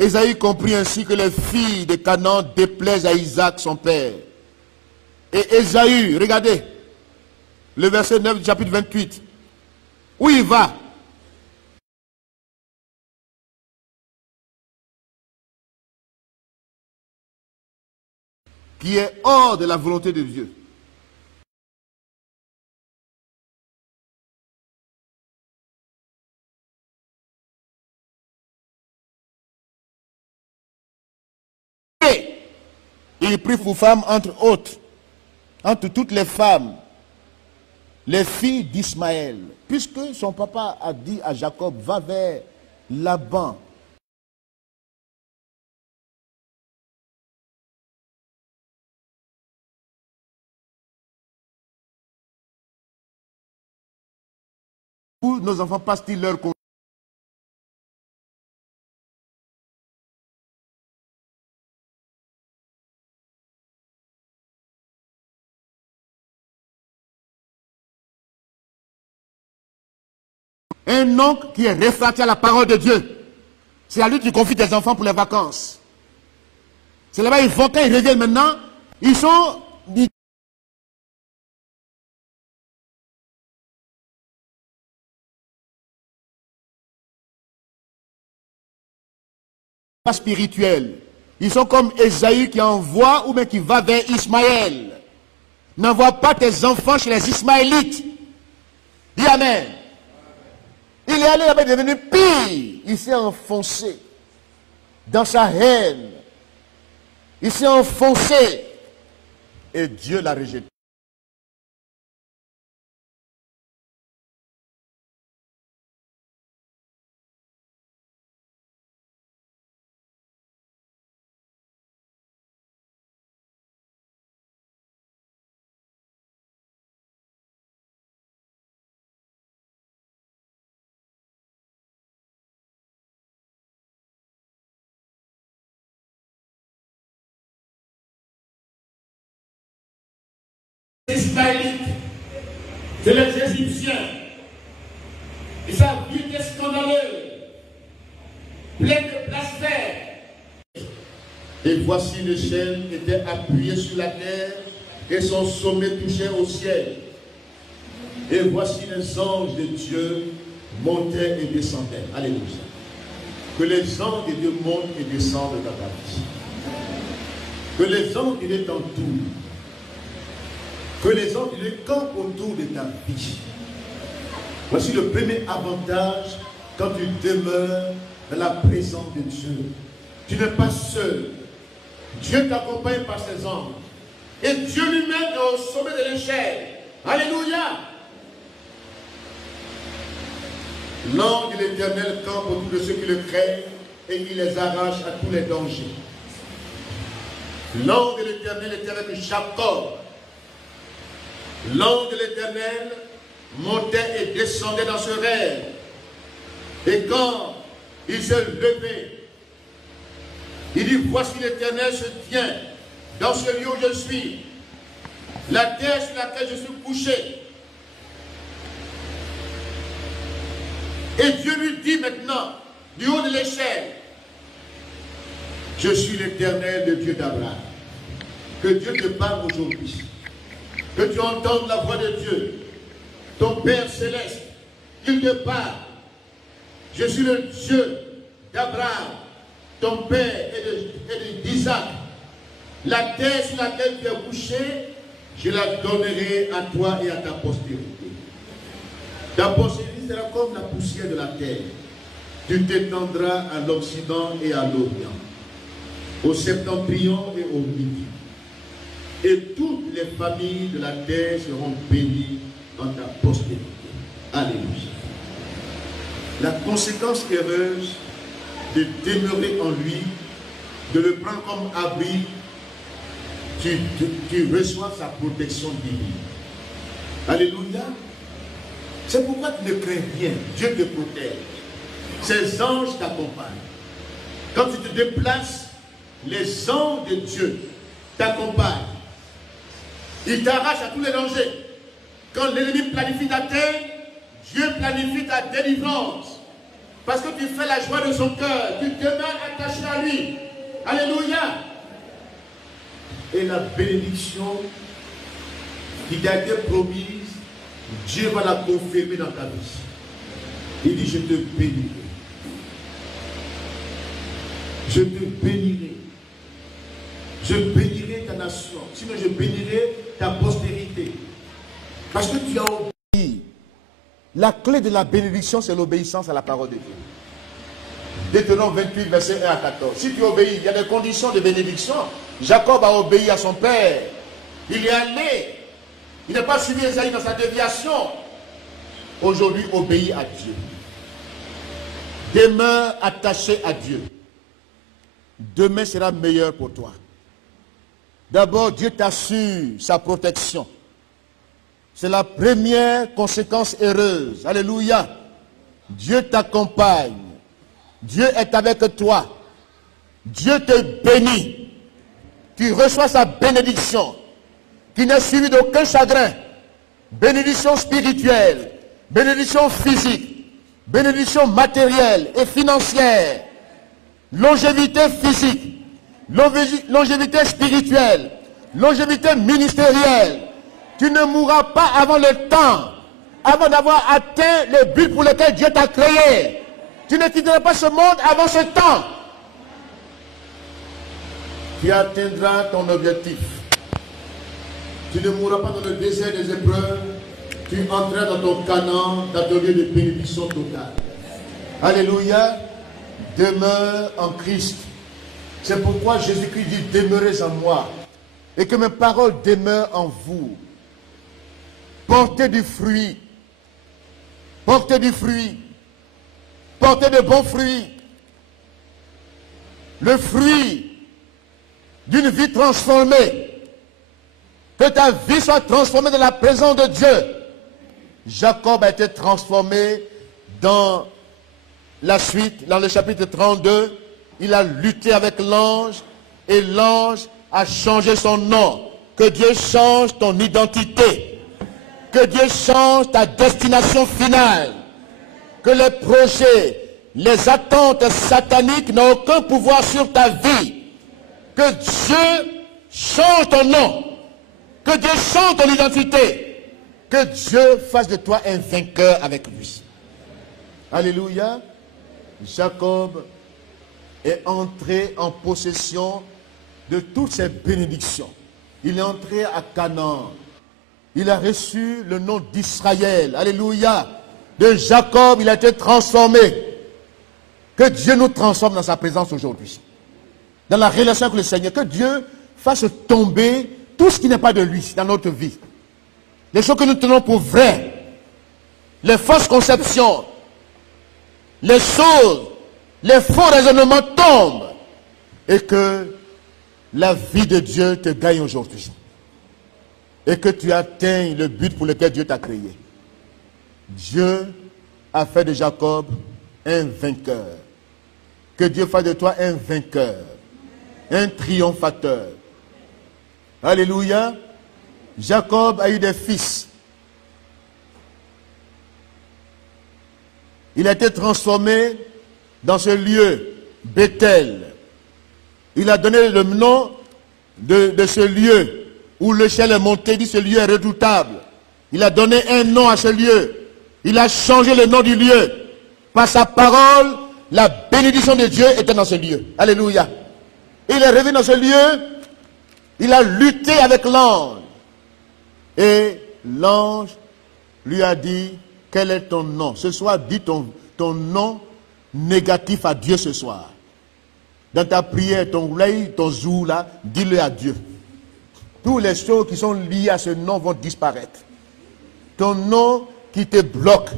Ésaü comprit ainsi que les filles de Canaan déplaisent à Isaac son père. Et Ésaü, regardez, le verset 9 du chapitre 28, où il va? Qui est hors de la volonté de Dieu. Il prit pour femme entre autres, entre toutes les femmes, les filles d'Ismaël. Puisque son papa a dit à Jacob, va vers Laban. Où nos enfants passent-ils leur congé? Un oncle qui est réfractaire à la parole de Dieu. C'est à lui que tu confies tes enfants pour les vacances. C'est là-bas, ils vont, quand ils reviennent maintenant, ils sont pas spirituels. Ils sont comme Ésaü qui envoie ou bien qui va vers Ismaël. N'envoie pas tes enfants chez les Ismaélites. Dis Amen. Il est allé là-bas, devenu pire. Il s'est enfoncé dans sa haine. Il s'est enfoncé. Et Dieu l'a rejeté. Ismaélites, c'est les Égyptiens. Et sa vie était scandaleuse, pleine de blasphème. Et voici l'échelle était appuyée sur la terre et son sommet touchait au ciel. Et voici les anges de Dieu montaient et descendaient. Alléluia. Que les anges de Dieu montent et descendent dans ta vie. Que les anges de Dieu t'entourent. Que les anges de Dieu campent autour de ta vie. Voici le premier avantage quand tu demeures dans la présence de Dieu. Tu n'es pas seul. Dieu t'accompagne par ses anges. Et Dieu lui-même est au sommet de l'échelle. Alléluia. L'ange de l'Éternel campe autour de ceux qui le craignent et il les arrache à tous les dangers. L'ange de l'Éternel était avec Jacob. L'ange de l'Éternel montait et descendait dans ce rêve. Et quand il se levait, il dit, voici l'Éternel se tient dans ce lieu où je suis, la terre sur laquelle je suis couché. Et Dieu lui dit maintenant, du haut de l'échelle, je suis l'Éternel, le Dieu d'Abraham. Que Dieu te parle aujourd'hui. Que tu entendes la voix de Dieu, ton Père céleste, qu'il te parle. Je suis le Dieu d'Abraham, ton Père et d'Isaac. La terre sur laquelle tu es couché, je la donnerai à toi et à ta postérité. Ta postérité sera comme la poussière de la terre. Tu t'étendras à l'Occident et à l'Orient, au septentrion et au midi. Et toutes les familles de la terre seront bénies dans ta postérité. Alléluia. La conséquence heureuse de demeurer en lui, de le prendre comme abri, tu reçois sa protection divine. Alléluia. C'est pourquoi tu ne crains rien. Dieu te protège. Ses anges t'accompagnent. Quand tu te déplaces, les anges de Dieu t'accompagnent. Ils t'arrachent à tous les dangers. Quand l'ennemi planifie ta terre, Dieu planifie ta délivrance. Parce que tu fais la joie de son cœur. Tu demeures attaché à lui. Alléluia. Et la bénédiction qui t'a été promise, Dieu va la confirmer dans ta vie. Il dit, je te bénirai. Je te bénirai. Je bénirai ta nation. Sinon, je bénirai ta postérité. Parce que tu as obéi. La clé de la bénédiction, c'est l'obéissance à la parole de Dieu. Deutéronome 28, verset 1 à 14. Si tu obéis, il y a des conditions de bénédiction. Jacob a obéi à son père. Il est allé. Il n'a pas suivi Esaïe dans sa déviation. Aujourd'hui, obéis à Dieu. Demeure attaché à Dieu. Demain sera meilleur pour toi. D'abord, Dieu t'assure sa protection. C'est la première conséquence heureuse. Alléluia. Dieu t'accompagne. Dieu est avec toi. Dieu te bénit. Tu reçois sa bénédiction qui n'est suivie d'aucun chagrin. Bénédiction spirituelle, bénédiction physique, bénédiction matérielle et financière, longévité physique, longévité spirituelle, longévité ministérielle. Tu ne mourras pas avant le temps, avant d'avoir atteint le but pour lequel Dieu t'a créé. Tu ne quitteras pas ce monde avant ce temps. Tu atteindras ton objectif. Tu ne mourras pas dans le désert des épreuves. Tu entreras dans ton Canaan, dans ton lieu de bénédiction totale. Alléluia. Demeure en Christ. C'est pourquoi Jésus-Christ dit, demeurez en moi. Et que mes paroles demeurent en vous. Portez du fruit. Portez du fruit. Portez de bons fruits. Le fruit d'une vie transformée. Que ta vie soit transformée dans la présence de Dieu. Jacob a été transformé dans la suite, dans le chapitre 32. Il a lutté avec l'ange et l'ange a changé son nom. Que Dieu change ton identité. Que Dieu change ta destination finale. Que les projets, les attentes sataniques n'ont aucun pouvoir sur ta vie. Que Dieu change ton nom. Que Dieu change ton identité. Que Dieu fasse de toi un vainqueur avec lui. Alléluia. Jacob est entré en possession de toutes ces bénédictions. Il est entré à Canaan. Il a reçu le nom d'Israël. Alléluia. De Jacob, il a été transformé. Que Dieu nous transforme dans sa présence aujourd'hui. Dans la relation avec le Seigneur. Que Dieu fasse tomber tout ce qui n'est pas de lui dans notre vie. Les choses que nous tenons pour vraies. Les fausses conceptions. Les choses. Les faux raisonnements tombent. Et que la vie de Dieu te gagne aujourd'hui. Et que tu atteignes le but pour lequel Dieu t'a créé. Dieu a fait de Jacob un vainqueur. Que Dieu fasse de toi un vainqueur. Un triomphateur. Alléluia. Jacob a eu des fils. Il a été transformé dans ce lieu, Bethel. Il a donné le nom de ce lieu où le ciel est monté, il dit ce lieu est redoutable. Il a donné un nom à ce lieu. Il a changé le nom du lieu. Par sa parole, la bénédiction de Dieu était dans ce lieu. Alléluia. Il est revenu dans ce lieu. Il a lutté avec l'ange. Et l'ange lui a dit, quel est ton nom? Ce soir, dis ton nom négatif à Dieu ce soir. Dans ta prière, ton lay, ton zou là, dis-le à Dieu. Toutes les choses qui sont liées à ce nom vont disparaître. Ton nom qui te bloque,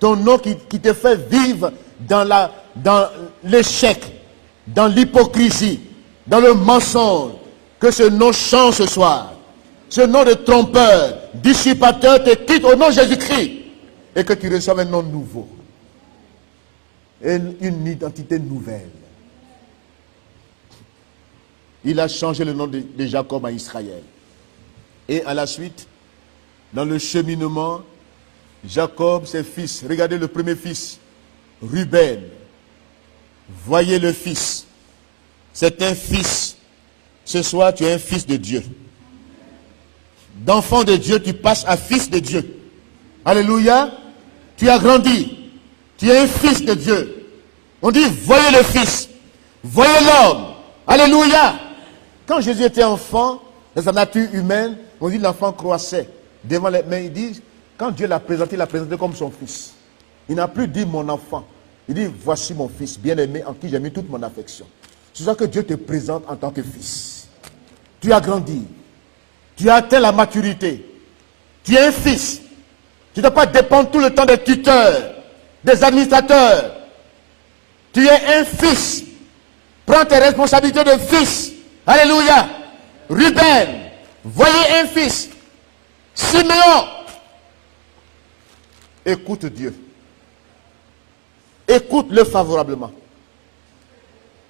ton nom qui te fait vivre dans l'échec, dans l'hypocrisie, dans le mensonge, que ce nom change ce soir. Ce nom de trompeur, dissipateur te quitte au nom de Jésus-Christ et que tu reçoives un nom nouveau et une identité nouvelle. Il a changé le nom de Jacob à Israël. Et à la suite, dans le cheminement, Jacob, ses fils, regardez le premier fils, Ruben. Voyez le fils. C'est un fils. Ce soir, tu es un fils de Dieu. D'enfant de Dieu, tu passes à fils de Dieu. Alléluia. Tu as grandi. Tu es un fils de Dieu. On dit, voyez le fils. Voyez l'homme. Alléluia. Quand Jésus était enfant, dans sa nature humaine, on dit l'enfant croissait devant les mains. Il dit, quand Dieu l'a présenté comme son fils. Il n'a plus dit mon enfant. Il dit, voici mon fils bien-aimé en qui j'ai mis toute mon affection. C'est ça que Dieu te présente en tant que fils. Tu as grandi. Tu as atteint la maturité. Tu es un fils. Tu ne dois pas dépendre tout le temps des tuteurs, des administrateurs. Tu es un fils. Prends tes responsabilités de fils. Alléluia. Ruben, voyez un fils. Siméon, écoute Dieu. Écoute-le favorablement.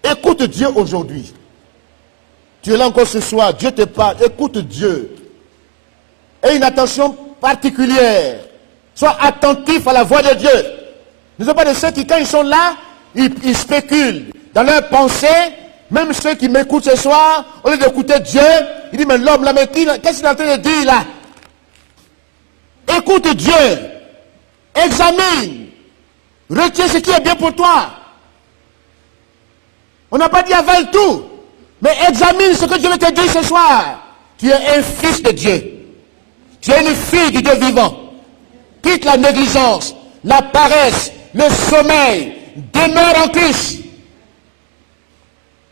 Écoute Dieu aujourd'hui. Tu es là encore ce soir, Dieu te parle. Écoute Dieu. Et une attention particulière. Sois attentif à la voix de Dieu. Ne sois pas de ceux qui, quand ils sont là, ils spéculent dans leurs pensées. Même ceux qui m'écoutent ce soir, au lieu d'écouter Dieu, ils disent, mais l'homme là, mais qu'est-ce qu'il est en train de dire là? Écoute Dieu. Examine. Retiens ce qui est bien pour toi. On n'a pas dit avale tout. Mais examine ce que Dieu veut te dire ce soir. Tu es un fils de Dieu. Tu es une fille du Dieu vivant. Quitte la négligence, la paresse, le sommeil. Demeure en Christ.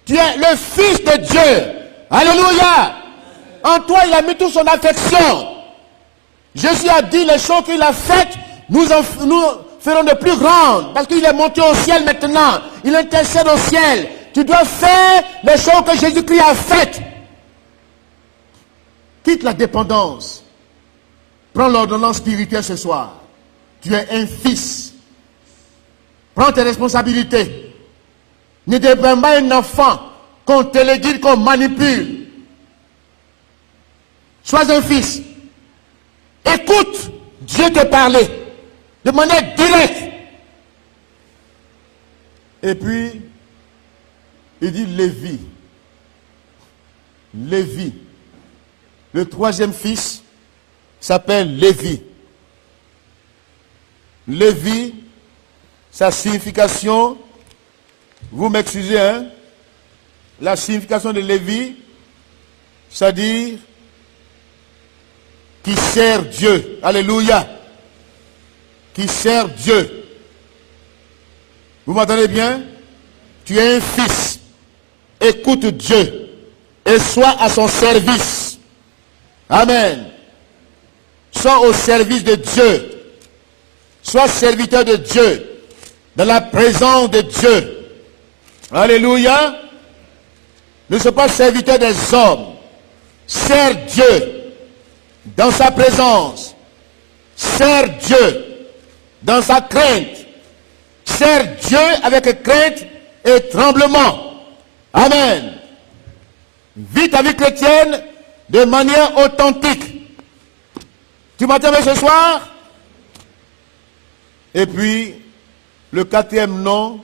Tu es le fils de Dieu. Alléluia. En toi, il a mis toute son affection. Jésus a dit les choses qu'il a faites, nous ferons de plus grandes. Parce qu'il est monté au ciel maintenant. Il intercède au ciel. Tu dois faire les choses que Jésus-Christ a faites. Quitte la dépendance. Prends l'ordonnance spirituelle ce soir. Tu es un fils. Prends tes responsabilités. Ne deviens pas un enfant qu'on téléguide, qu'on manipule. Sois un fils. Écoute Dieu te parler de manière directe. Et puis, il dit Lévi. Lévi. Le troisième fils s'appelle Lévi. Lévi, sa signification, vous m'excusez, hein? La signification de Lévi, c'est-à-dire qui sert Dieu. Alléluia. Qui sert Dieu. Vous m'entendez bien? Tu es un fils. Écoute Dieu. Et sois à son service. Amen. Sois au service de Dieu. Sois serviteur de Dieu. Dans la présence de Dieu. Alléluia. Ne sois pas serviteur des hommes. Sers Dieu. Dans sa présence. Sers Dieu. Dans sa crainte. Sers Dieu avec crainte et tremblement. Amen. Vis ta vie chrétienne de manière authentique. Tu m'entends ce soir? Et puis, Le quatrième nom,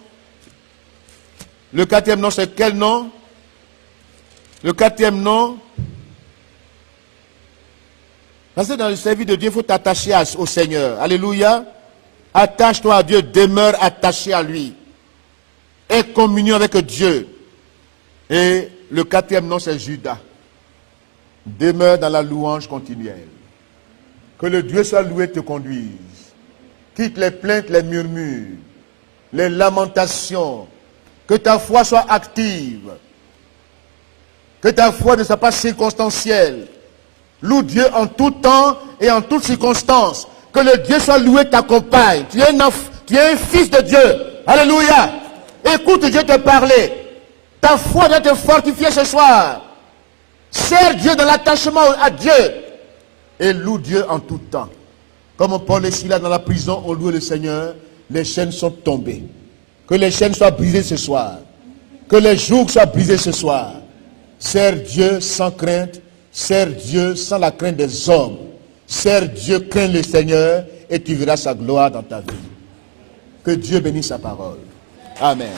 c'est quel nom? Le quatrième nom, parce que dans le service de Dieu, il faut t'attacher au Seigneur. Alléluia. Attache-toi à Dieu, demeure attaché à lui. Aie communion avec Dieu. Et le quatrième nom, c'est Judas. Demeure dans la louange continuelle. Que le Dieu soit loué te conduise. Quitte les plaintes, les murmures, les lamentations. Que ta foi soit active. Que ta foi ne soit pas circonstancielle. Loue Dieu en tout temps et en toutes circonstances. Que le Dieu soit loué t'accompagne. Tu es un fils de Dieu. Alléluia. Écoute Dieu te parler. Ta foi doit te fortifier ce soir. Sers Dieu dans l'attachement à Dieu. Et loue Dieu en tout temps. Comme Paul et Silas dans la prison ont loué le Seigneur, les chaînes sont tombées. Que les chaînes soient brisées ce soir. Que les jougs soient brisés ce soir. Sers Dieu sans crainte. Sers Dieu sans la crainte des hommes. Sers Dieu, crains le Seigneur et tu verras sa gloire dans ta vie. Que Dieu bénisse sa parole. Amen.